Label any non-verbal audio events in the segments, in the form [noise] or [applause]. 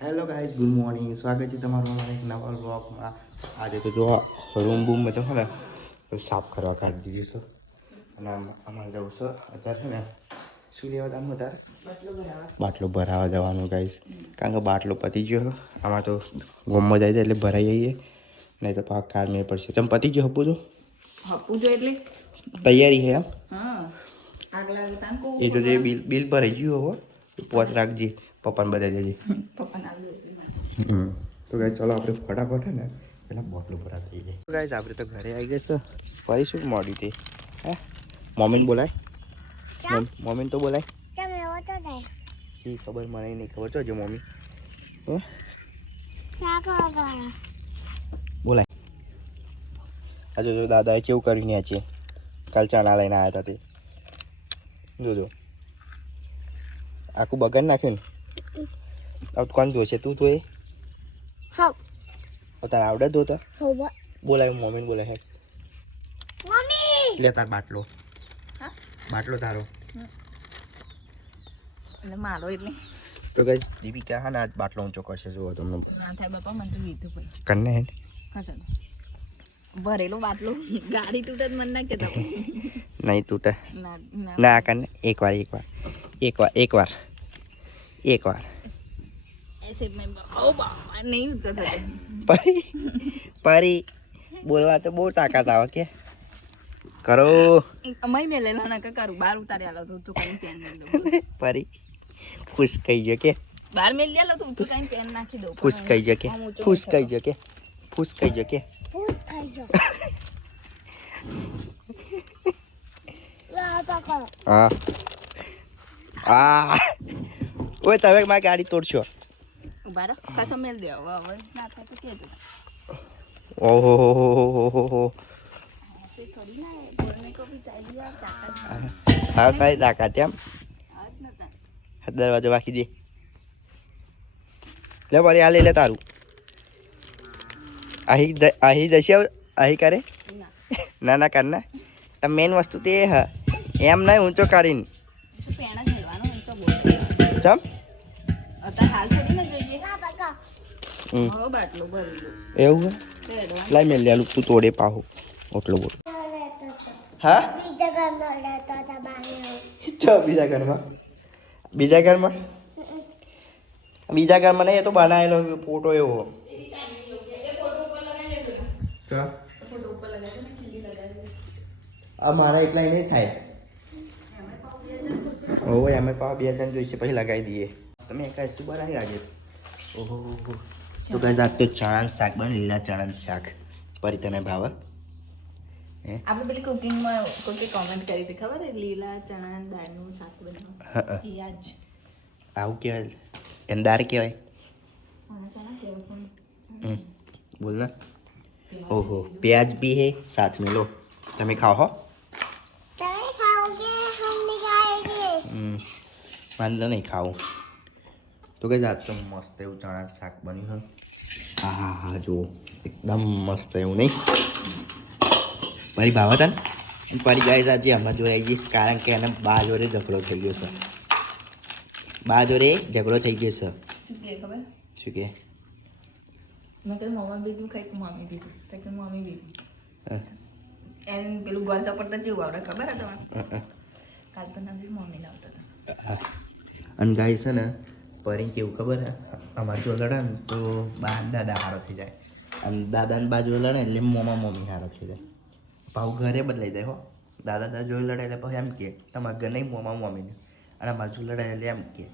Hello guys good morning સ્વાગત છે તમારું અમારા એક નવા બ્લોગમાં આજે તો જો રૂમ બૂમ બધો છે ને બધું સાફ કરવા કાઢી દીધું છે અને આમ અમારે જવું છે અત્યારે છે ને શું લેવા જવાનું અત્યારે બાટલો ભરાવા જવાનું ગાઈઝ કારણ કે બાટલો પતી ગયો આમાં તો ગોમમાં જાય છે એટલે ભરાઈ જઈએ નહીં તો પાક કાર મેળ પડશે તમે પતી ગયો હપું તો હપું જો એટલે તૈયારી છે એમ હા આગલા તાન કો એ તો જે બિલ બિલ ભરાઈ ગયું હો પોત રાખજે પપ્પાને બધા દેજે ના તો ગાઈ ચાલો આપણે ફટાફટ હે ને પેલા બોટલ ભરા થઈ જાય તો ગાઈસ આપણે તો ઘરે આવી ગયા છે. ફરી શું મોડી તે હે? મમ્મીને બોલાય? મમ- મમ્મીને તો બોલાય? શી ખબર મને નહીં ખબર. છો જો મમ્મી બોલાય. આજે જો દાદાએ કેવું કરીને આ છે. કાલ ચણા લઈને આવ્યા હતા તે. જોજો. આખું બગાડ નાખ્યું ને? હવે કોણ જોશે તું તો હા તારે આવડે જ ધોતા બોલાય મમ્મીને બોલાય હે મમ્મી લે તાર બાટલો હા? બાટલો તારો અને મારો એટલે તો ગઈ દીપિકા હા ને આજ બાટલો ઊંચો કરશે જુઓ તમને ના થાય બાપા મને તો લીધું ભાઈ કન્ને હેડ કશો ભરેલો બાટલો ગાડી તૂટે તો મને ના કહેતો નહીં તૂટે ના ના ના કન્ને એકવાર એકવાર એકવાર એકવાર એકવાર એસે મેં ઓ બાપા નહીં ઉતર થાય પરી બોલવા તો બહુ તાકાત આવે કે કરો અમારી મેં લેલા ના કરું બાર ઉતારી આલો તો તું કઈ પેન નાખી પરી ખુશ કહી જો કે બાર મેં લેલો તો તું કઈ પેન નાખી દઉં ખુશ કહી જો કે ખુશ કહી જો કે ખુશ કહી જો કે થઈ જો હા આ ઓય તમે મારી ગાડી તોડશો Bara, kaso may lewa, wala na tayo kaya હા કઈ તાકાત એમ? દરવાજો બાકી દે. લે મારી આ લઈ લે તારું. અહીં જશે અહીં કરે? ના. ના કર ના. મેઇન વસ્તુ તે હ. એમ નહીં ઊંચો કરીને. અત્યારે હાલ થોડી ના જોઈએ લા પકડો હમ હવે બાટલો ભરી લો એવું હે તો એડવાન્સ લાઈ મેલ લેલું તું તોડે પાહો ઓટલો બોલ હા બીજા ઘરમાં રહેતો હતા બાને ચો બીજા ઘરમાં બીજા ઘરમાં બીજા ઘરમાં નહીં એ તો બનાવેલો ફોટો એવો આ મારા એકલા નહીં થાય ઓહો અમે પાવ બે જણ જોઈશે પછી લગાવી દઈએ તમે કાંઈ શું બનાવી આજે? ઓહો. તો ગાઈઝ આજ તો ચણાનું શાક બને લીલા ચણાનું શાક. પરી તને ભાવે આપણે પેલી કુકિંગમાં કોઈકે કોમેન્ટ કરી હતી ખબર લીલા ચણા દાળનું શાક બનાવવું યાદ આવું કહેવાય? એને દાળ કહેવાય? બોલ ના. ઓહો प्याज भी है साथ में लो તમે ખાઓ હો. વાંધો નહીં ખાવું તો કે આજ તો મસ્ત એવું ચણા શાક બન્યું છે હા હા હા જુઓ. એકદમ મસ્ત એવું નહીં? મારી ભાવ હતા ને મારી ગાય આજે હમણાં જોઈ આવી કારણ કે એને બા જોડે ઝઘડો થઈ ગયો છે. બા જોડે ઝઘડો થઈ ગયો છે. શું કહે ખબર? શું કે? મમ્મા બીજું ખાઈ મમ્મી બીજું. કે મમ્મી બીજું. એને પેલું ગોળ ચપડતા જેવું આવડે ખબર છે તમારે હા, હા. કાલ તો ના મમ્મી લાવતા હતા. અને ગાય છે ને પરી કેવું ખબર અમારે જો લડે ને તો બા દાદા હારો થઈ જાય. અને દાદાને બાજુ લડે એટલે મોમા મમ્મી હારો થઈ જાય. ભાવ ઘરે બદલાઈ જાય હો. દાદા દાદા જોઈ લડે એટલે પછી એમ કે, તમારા ઘર નહીં મોમા મમ્મીને અને બાજુ લડે એટલે એમ કે,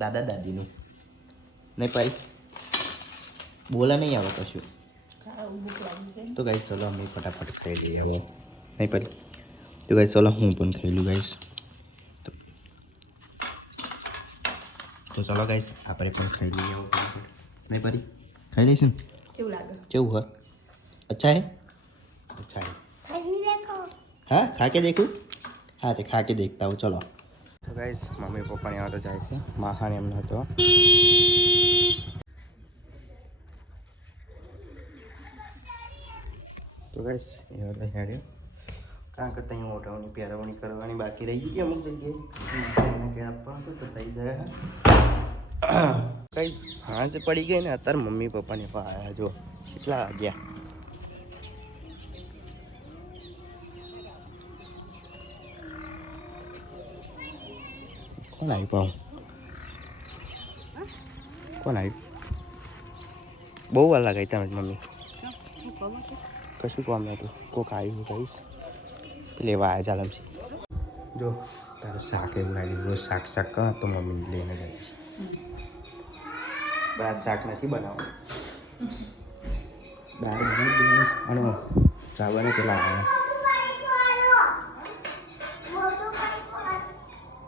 દાદા દાદીનું. નહીં પરી બોલા નહીં આવે કશું. ગઈ તો ગાઈસ, ચલો અમે ફટાફટ ખાઈ લઈએ હવે. નહીં પરી તો ગાઈ ચલો હું પણ ખાઈ લઉં ગાઈસ. તો ચાલો ગાઈસ આપણે પણ ખાઈ લઈએ આવું ફટાફટ નહીં પરી? ખાઈ લઈશું ને? કેવું લાગે? કેવું હે અચ્છા હે? અચ્છા હે. હા ખા કે દેખું? હા તે ખા કે દેખતા હું ચલો. તો ગાઈસ મમ્મી પપ્પાને એવા તો જાય છે. માહાને એમનો હતો. તો ગાઈસ એવા તો હેડ્યો. કારણ કે ત્યાં ઓઢવણી પહેરવણી કરવાની બાકી રહી ગઈ અમુક જગ્યાએ. એને કે આપવાનું તો થઈ જાય કઈ હાંજ પડી ગઈ ને અત્યારે મમ્મી પપ્પાને આવ્યા જો કેટલા વાગ્યા. કોણ આવી પાઉં કોણ આવી બહુ વાર લગાવી તમે મમ્મી. કશું કામ નતું. કોક આવ્યું કહીશ. લેવા આવ્યા ચાલ છે જો તારે શાક એવું લાગી રોજ શાક શાક કર તો મમ્મી લઈને જઈશ દાળ શાક નથી બનાવવાનું. દાળ બનાવી અને સાબને પેલા આવ્યા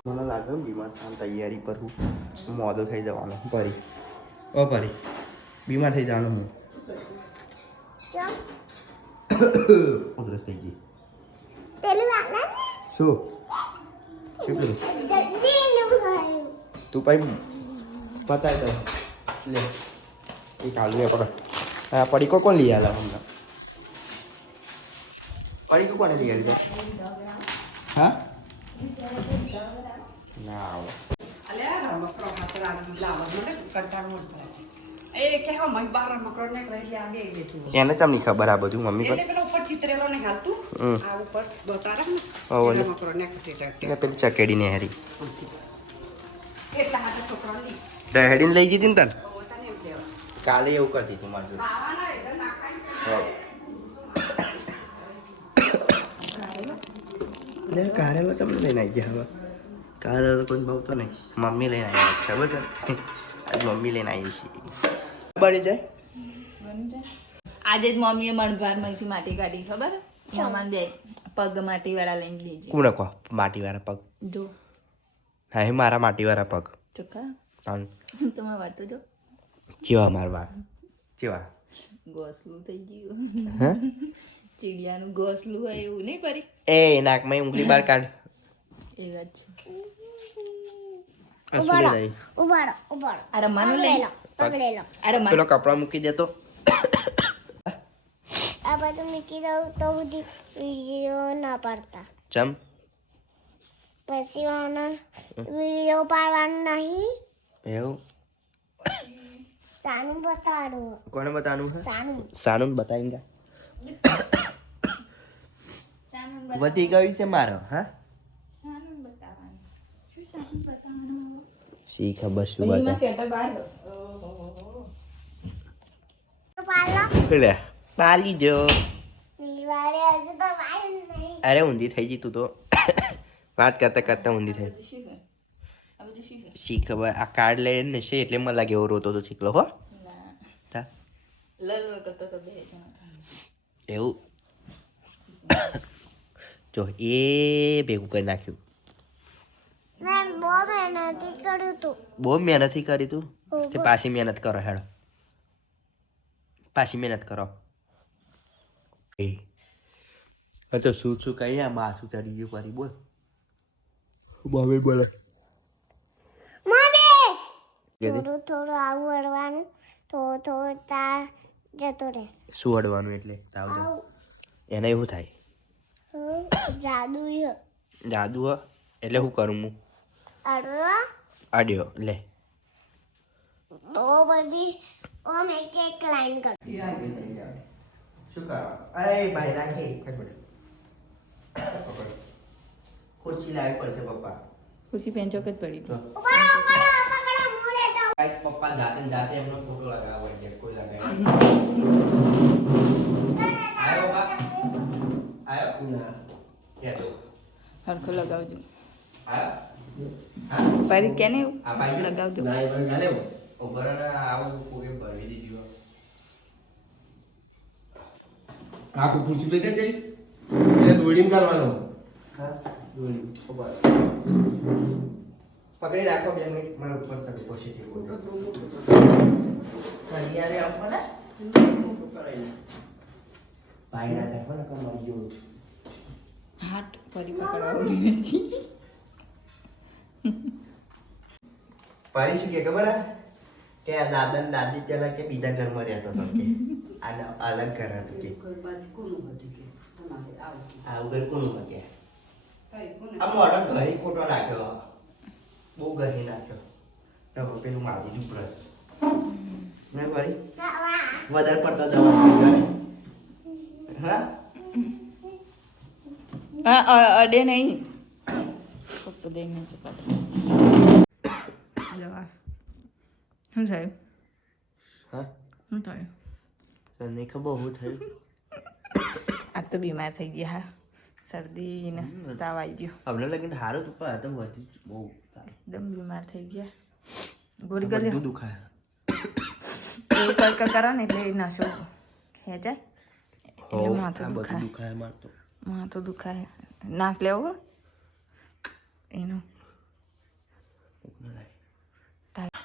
મને લાગે બીમાર થવાની તૈયારી પર હું. મોડો થઈ જવાનો ભરી ઓ ભરી બીમાર થઈ જવાનું હું. [coughs] ઉધરસ થઈ ગઈ. શું? શું કરું તું ભાઈ બતાય તો. લે. એ કાલુ એ પકડ. હા પડીકો કોણ લઈ આલા હમણાં? પડીકો કોને લઈ આલી? હા? ના આવે. આ એને તમને ખબર આ બધું મમ્મી ઉપર ચિતરેલો ને હાલતું આ ઉપર બતારા ને. હા, ઓલે. એ ને ને પેલી ચકેડી ને હેરી એટલા હાથે છોકરાને લી. હેડીને લઈ જતી ને તને. કાલે એવું કરતી તું મારું લે કારેલો તમને લઈને આવી ગયા હવે? કારેલો કોઈ ભાવતો નહીં મમ્મી લઈને આવી છે? આજ મમ્મી લઈને આવી છે. બની જાય. આજે જ મમ્મીએ મણભારમાંથી માટી કાઢી ખબર? મામાને બે પગ માટી વાળા લઈને લીધી કોને કહો માટીવાળા પગ? જો. હા એ મારા માટીવાળા પગ. ચોખ્ખા હા તમે વાળતો જો. કેવા મારવા કેવા? ગોસલું થઈ ગયું. હા? ચીડિયાનું ગોસલું હોય એવું નહીં પરી? એ નાકમાં ઉંગલી બહાર કાઢ. એ વાત છે. કશું લઈ અરે ઉભાડો લઈ લો પગ લઈ લો. અરે પેલો કપડા મૂકી દેતો આ બધું મૂકી દઉં તો બધી વીડિયો ના પાડતા. ચમ? પછી ઓના વીડિયો પાડવાનું નહીં. એવું? સાનું બતાડો. કોને બતાવવાનું છે સાનું. સાનું બતાવીને શાનું વધી ગયું છે મારો હા? શાનું બતાવવાનું. શું શાનું બતાવવાનું? શી ખબર શું એમાં બતા શેટર બહાર. પાડો. લે. પાલી જો વાયુ નહીં. અરે ઊંધી થઈ ગઈ તું તો. [coughs] વાત કરતા કરતા ઊંધી થઈ. શું ખબર? આ કાર્ડ લઈને છે એટલે મને લાગે એવો રોતો તો ચીકલો હો. ના. તા. લડ કરતો તો બે જણા એવું. [coughs] જો એ ભેગું કરી નાખ્યું. બહુ મહેનતથી કર્યું તું. કરી તું? તે પાછી મહેનત કરો હેડો. પાછી મહેનત કરો. એ. હા તો શું શું કહીએ? માથું ચડી ગયું ફરી બોલ. મમ્મી બોલે? થોડું થોડું આવું અડવાનું થોડું થોડું તાર જતો રહેશે. શું અડવાનું એટલે? તાવ એને એવું થાય? જાદુ જાદુ હ? એટલે શું કરું હું? અડવા અડ્યો લે. તો બધી ઓમ એક એક લાઈન કર. શું કરો? અરે ભાઈ રાખી. ખુરશી લાવી પડશે પપ્પા. ખુરશી પેન ચોક જ પડી તો પકડો. કાંઈક પપ્પા જાતે ને જાતે એમનો ફોટો હોય છે કોઈ લગાવે આયો પપ્પા આયો? ના. કેતો. હરખો લગાવજો. હા ફરી કેને આ ભાઈ લગાવજો. ઉભર આવું કોઈ ભરી દીધું આખું ખુરશી લઈ જાય એટલે દોડીને કરવાનો. પકડી રાખો બે મિનિટ. મારા ઉપર તક પોઝિટિવ બોલ. કરિયારે આપો ને ભાઈ ના થાય ને કમાઈ ગયો હાથ ફરી પકડવાનું નથી પારી શું કે? ખબર હે? કે આ દાદા દાદી પેલા કે બીજા ઘરમાં રહેતો હતો કે. આના અલગ ઘર હતું કે? આ કોનું કે? આ મોટો ઘરી ખોટો નાખ્યો. બહુ ઘરી નાખ્યો. તો પેલું મારી દીધું બ્રશ ફરી? ખાવા વધારે પડતો જવાનું હા? અડે નહીં. ફક્ત દઈને ચપાટ જવા શું થયું? હા? શું થયું? તને ખબર હું થયું આ તો બીમાર થઈ ગયા હા. શરદી ને તાવ આવી ગયો. હમણાં લગીને સારું તું પણ આ તો વધી બહુ એકદમ બીમાર થઈ ગયા. ગોળી ગયો બધું દુખાય. [coughs] એવું કરો ને એટલે નસો ખેંચાય એટલે માથું દુખાય. દુખાય માથું દુખાય. નાશ લેવો એનું.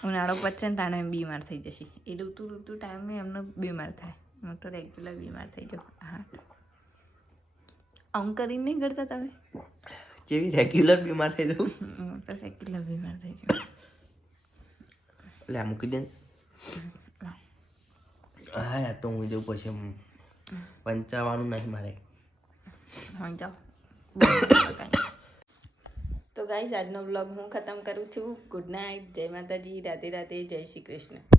ઉનાળો. પચે ને તાણે બીમાર થઈ જશે. એ ઋતુ ઋતુ ટાઈમે એમને બીમાર થાય. હું તો રેગ્યુલર બીમાર થઈ જાઉં હા. આમ કરીને નહીં કરતા તમે? જેવી રેગ્યુલર બીમાર થઈ જાઉં હું તો રેગ્યુલર બીમાર થઈ જાઉં એટલે આ મૂકી દે. હા. યાર તો હું જવું પછી પંચાવાનું નહીં મારે. હા જાઓ. [coughs] તો ગાઈઝ આજનો બ્લોગ હું ખતમ કરું છું. ગુડ નાઇટ જય માતાજી. રાધે રાધે. જય શ્રી કૃષ્ણ.